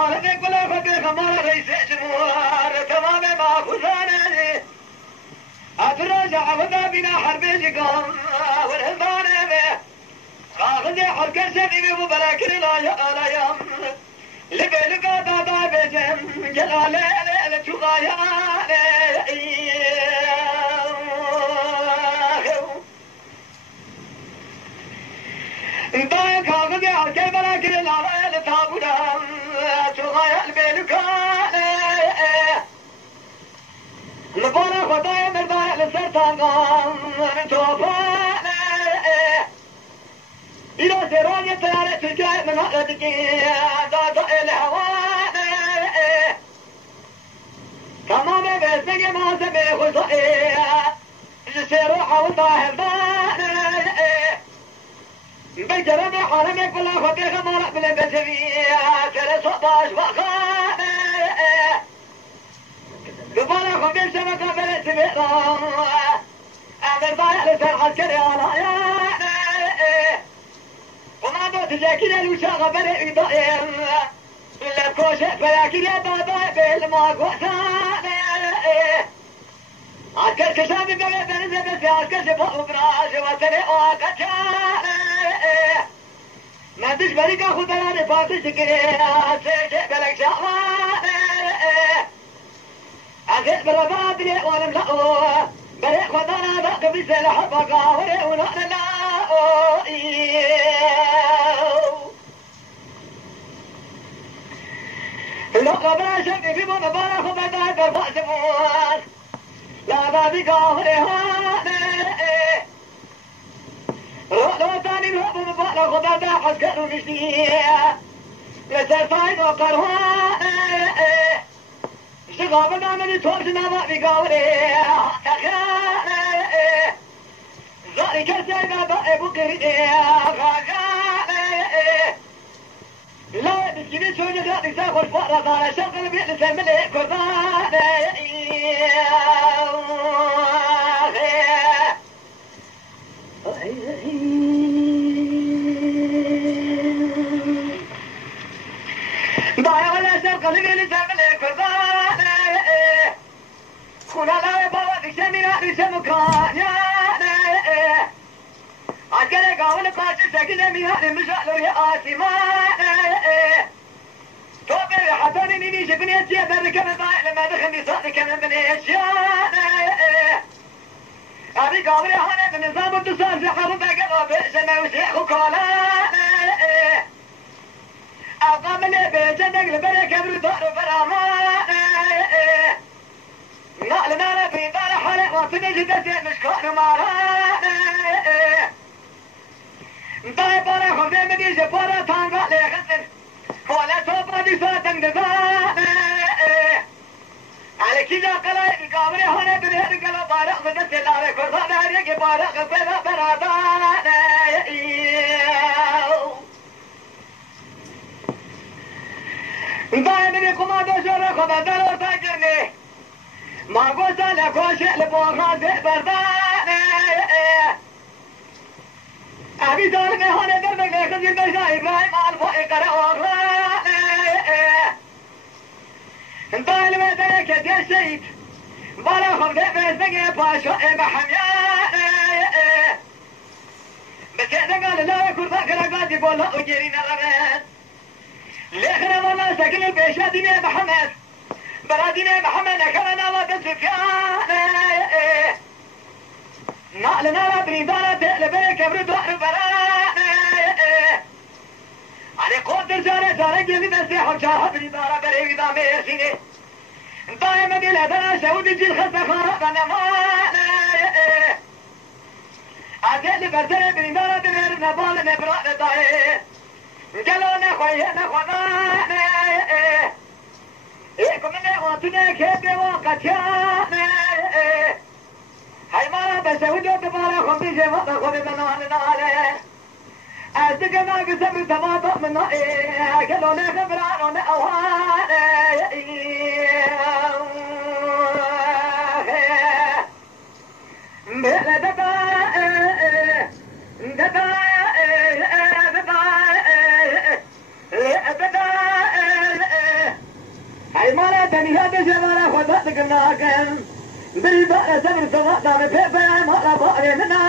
حالك كلها فبي خمار رئيس جمهور تمام ما خزانه أتراجع وذا بنا حرب جقام والهزانه به خاخذ حركة سبيبي وبلاك لا يم لبلك دادا بجم جلاله لتغايا انتهى كاغذ حركة بلاك لا لتابودا تغايا لبلك لبالا خطايا مردايا لسرطان توفان إلى سراني تياري تجاه من هاتك دادا الهوان تمام بسنگ مازم خزائي جسيرو حوطا هفدان بيجرم حرمك بلا خطيخ مارك بلا بسوي سر صباش وخان دبالا خطيخ شبكة بلا سبيران أمر بايا لسر عسكري علايان وما دوت جاكينا الوشاقة بلا إضائم إلا بكوشة فياكينا دادا بالماك وحسان عسكر كشامي بلا بنزة بس عسكر شبه براج وسري وقتان ما دش بريكا خدراني فاقش كري سيشي بلك شعوان عسكر بربادري ولم لقوه بريق خدانا داق بسلح بقاوري ونحن لاقو لو قبل شمي في مبارا خبدا برفع سموان لا بابي قاوري هاني لو تاني لو مبارا خبدا حسكر ومشتيه لسر فايد وقرهاني شغابنا من توبتنا بابي قاوري تخاني زاري كرسينا بابي بقري غاغاني لا بسكيني سوني غادي ساخر فقرة دارا شغل بيئة سملي كرداني ضايع ولا شغل بيئة سملي كرداني خلا لا يبغى تشمينا لشمكان عجلة قاول قاش سكنة مياه مشعل يا آسمان توبي حتى مني شفني أشياء بركة من لما دخلني صادق من بني أشياء أبي قاول هنا من نظام الدسار في حرب قلب سما وسيخ وكالان أقام لي بيجنك لبركة بردار برامان نقلنا لبين دار حلق وطني جدتي مشكان ماران طيب أنا خذ مني جبارة تانغا لغسل ولا توبا دي ساتن دزان على كذا قلاي القامري هنا بريد قلا بارق بدت الأرض كرسان هريك بارق بلا برادان طيب مني قمادو شورا خذ دلو تاجرني ما قلت لك وشيء لبوغا زي بردان أبي دارني هوني دربك ليخذ البشا إبراهيم الفوئي قرأ وغلان انتهي المدرك يا شيد بالا خبدي بيزنقي باشو إبا حميان بس إذا قال لا يكون ذاك الأقاد يقول لا أجيرين الغبان ليخنا والله سكن البيشا ديني محمد براديني محمد أكلنا وقت سفيان نقلنا لبريدانة تقلبي كبر دوار بران علي قوت الجارة جارة جيبي مسيح وشارها بريدانة بريد دامي يسيني دائما دي لدنا شهود الجيل خزة خاربنا مان أزيل برسل بريدانة دمير نبال نبران دائي جلونا خوينا خوان إيكم من وطني كيبي وقتيان هاي مارا بسويدو تبارا خمدي جيبا خمدي بنان نالي أزدك ما قسم تماطا من نائي كلوني خبرانون أواني بلا دبا دبا دبا تقناكم بريبا سبر سواء دام بيبا ما ربا منا